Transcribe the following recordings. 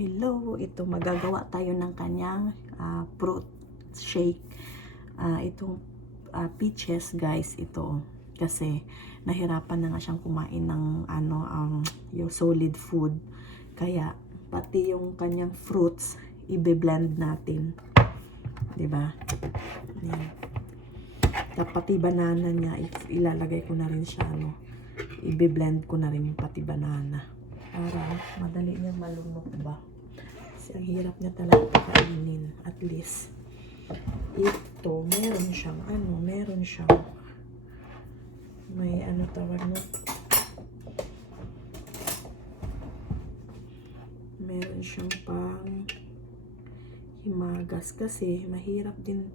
Hello, ito magagawa tayo ng kanyang fruit shake. Itong peaches guys, ito kasi nahirapan na nga siyang kumain ng yung solid food. Kaya pati yung kanyang fruits ibe-blend natin. 'Di ba? Yan. Pati banana niya ilalagay ko na rin siya ibe-blend ko na rin pati banana. Para madali niyang malunok ba. Kasi ang hirap niya talaga kainin. At least, ito, meron siyang, may tawag no? Meron siyang pang himagas. Kasi, mahirap din.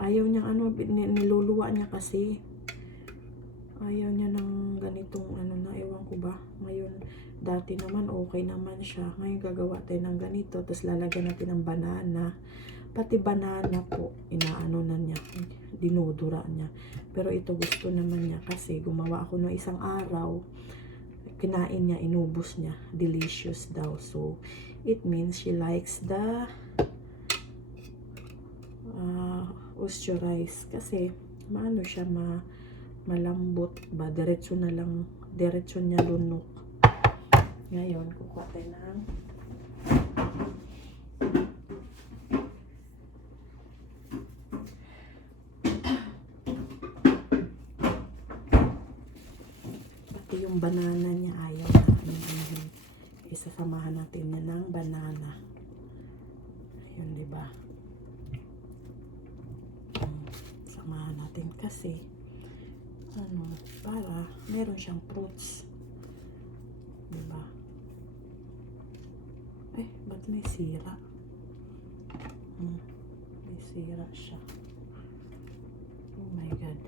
Ayaw niya, niluluwa niya kasi. Ayaw niya ng ganitong, ewan ko ba. Ngayon, dati naman okay naman siya. Ngayon gagawa tayo ng ganito. Tapos lalagyan natin ng banana. Pati banana po, inaano na niya. Dinudura niya. Pero ito gusto naman niya kasi gumawa ako ng isang araw. Kinain niya, inubos niya. Delicious daw. So, it means she likes the osterized. Kasi, maano siya, malambot ba? Diretso niya lunok. Ngayon, kukuha tayo ng pati yung banana niya ayaw natin. Isasamahan natin niya ng banana. Ayun, diba? Samahan natin kasi para meron siyang fruits. Diba? Ba't may sira? May sira siya. Oh my God.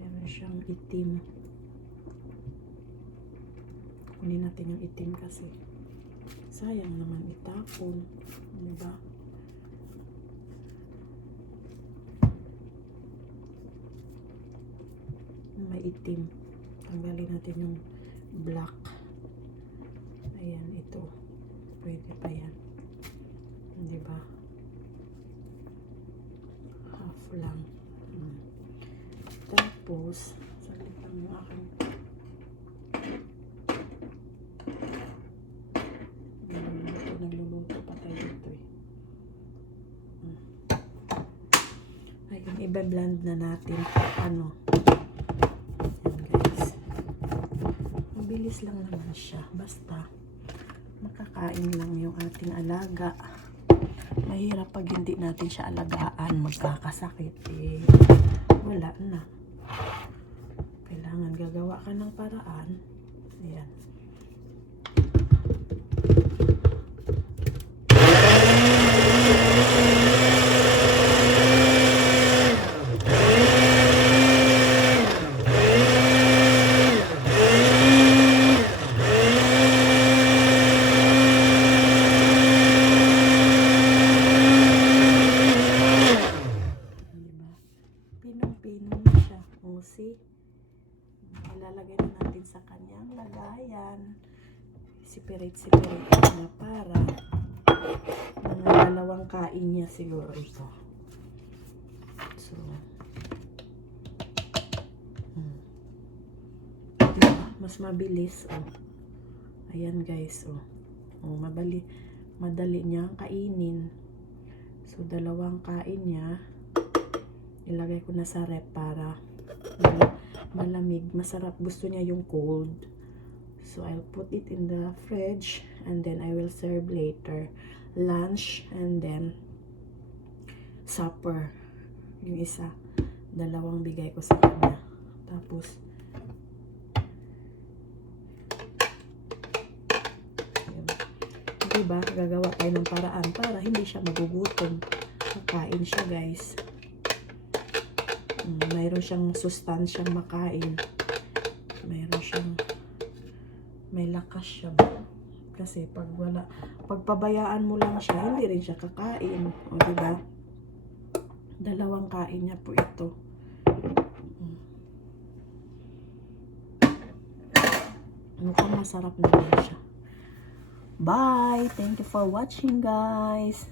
Meron siyang itim. Kunin natin yung itim kasi sayang naman itapon. Diba? May itim. Tanggalin natin yung black. Ayan, ito. Pwede pa yan. Diba? Half lang. Tapos, salit lang yung aking nagluluto pa tayo dito Ayun, ibe-blend na natin. Ayan guys. Mabilis lang naman siya. Basta, makakain lang yung ating alaga. Mahirap pag hindi natin siya alagaan, magkakasakit wala na. Kailangan gagawa ka ng paraan. Ayan. Pinong-pinong na siya. See? Ilalagay na natin sa kanyang lagayan. Separate na para mga dalawang kain niya siguro ito. So, mas mabilis. Ayan guys. Madali niyang kainin. So, dalawang kain niya. Ilagay ko na sa rep para malamig. Masarap. Gusto niya yung cold. So, I'll put it in the fridge and then I will serve later. Lunch and then supper. Yung isa. Dalawang bigay ko sa kanya. Tapos, diba? Gagawa tayo ng paraan para hindi siya magugutom. Makain siya guys. Mayroon siyang sustansyang makain. Mayroon siyang may lakas siya ba? Kasi pagpabayaan mo lang siya, hindi rin siya kakain. O diba? Dalawang kain niya po ito. Mukhang masarap naman siya. Bye! Thank you for watching, guys!